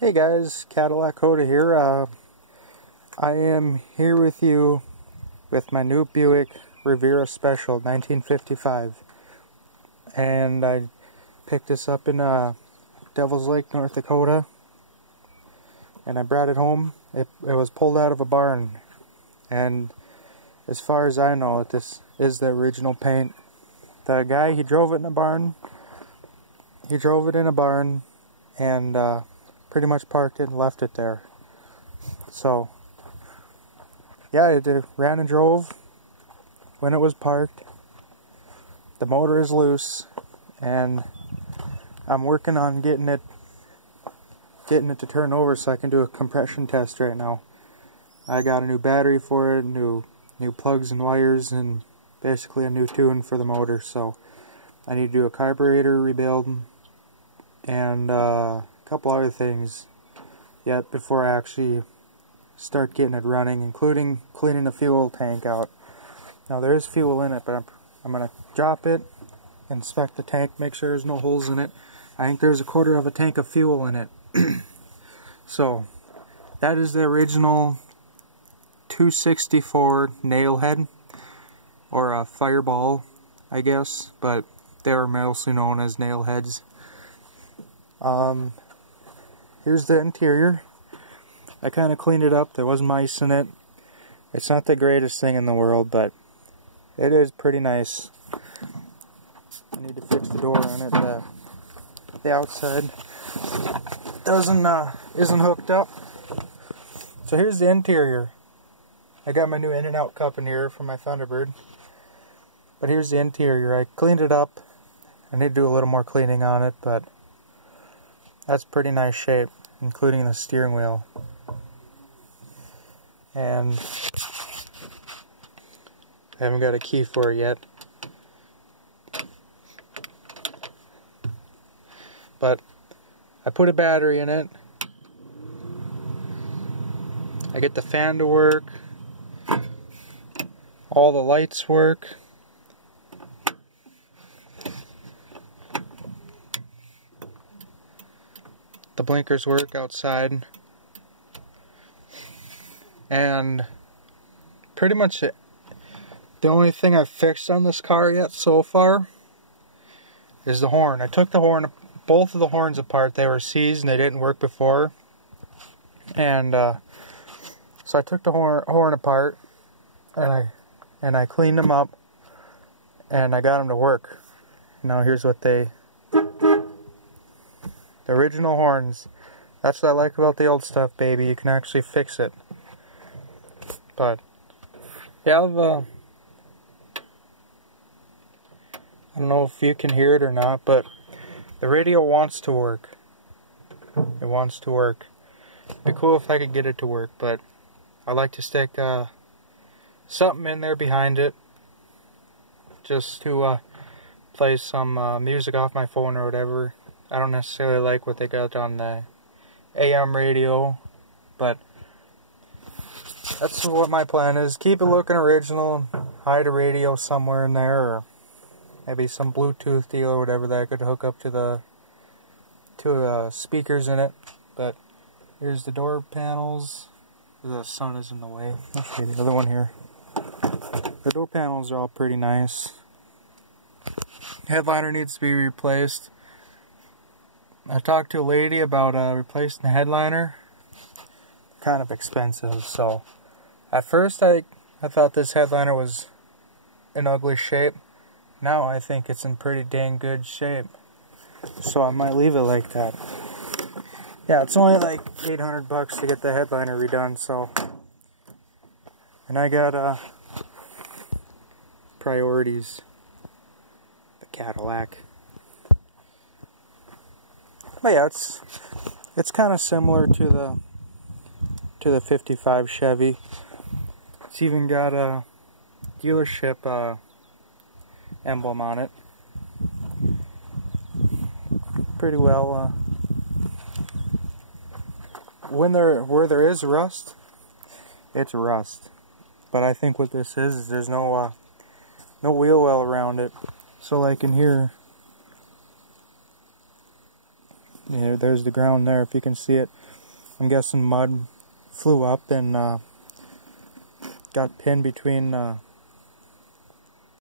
Hey guys, Cadillac Coda here. I am here with you with my new Buick Riviera Special 1955, and I picked this up in Devil's Lake, North Dakota, and I brought it home. It was pulled out of a barn, and as far as I know, this is the original paint. The guy, he drove it in a barn. He drove it in a barn and pretty much parked it and left it there. So yeah, it ran and drove when it was parked. The motor is loose, and I'm working on getting it to turn over so I can do a compression test right now. I got a new battery for it, new plugs and wires, and basically a new tune for the motor. So I need to do a carburetor rebuild and a couple other things yet before I actually start getting it running, including cleaning the fuel tank out. Now there is fuel in it, but I'm going to drop it, inspect the tank, make sure there's no holes in it. I think there's a quarter of a tank of fuel in it. So that is the original 264 nail head, or a fireball, I guess, but they were mostly known as nail heads. Here's the interior. I kind of cleaned it up. There was mice in it. It's not the greatest thing in the world, but it is pretty nice. I need to fix the door on it. The outside isn't hooked up. So here's the interior. I got my new in and out cup in here for my Thunderbird. But here's the interior. I cleaned it up. I need to do a little more cleaning on it, but that's pretty nice shape, including the steering wheel. And I haven't got a key for it yet. But I put a battery in it. I get the fan to work. All the lights work. The blinkers work outside. And pretty much it. The only thing I've fixed on this car yet so far is the horn. I took the horn, both of the horns apart. They were seized and they didn't work before. And so I took the horn apart and I cleaned them up and I got them to work. Now here's what the original horns. That's what I like about the old stuff, baby. You can actually fix it. But yeah, I don't know if you can hear it or not, but the radio wants to work. It wants to work. It'd be cool if I could get it to work, but I like to stick something in there behind it just to play some music off my phone or whatever. I don't necessarily like what they got on the AM radio, but that's what my plan is. Keep it looking original, hide a radio somewhere in there, or maybe some Bluetooth deal or whatever that I could hook up to the speakers in it. But here's the door panels. The sun is in the way. I'll show you the other one here. The door panels are all pretty nice. Headliner needs to be replaced. I talked to a lady about replacing the headliner. Kind of expensive, so at first I thought this headliner was in ugly shape. Now I think it's in pretty dang good shape, so I might leave it like that. Yeah, it's only like $800 to get the headliner redone, so. And I got priorities. The Cadillac. But yeah, it's kind of similar to the 55 Chevy. It's even got a dealership emblem on it. Pretty well. Where there is rust, it's rust. But I think what this is there's no wheel well around it. So like in here, there's the ground there if you can see it. I'm guessing mud flew up and got pinned between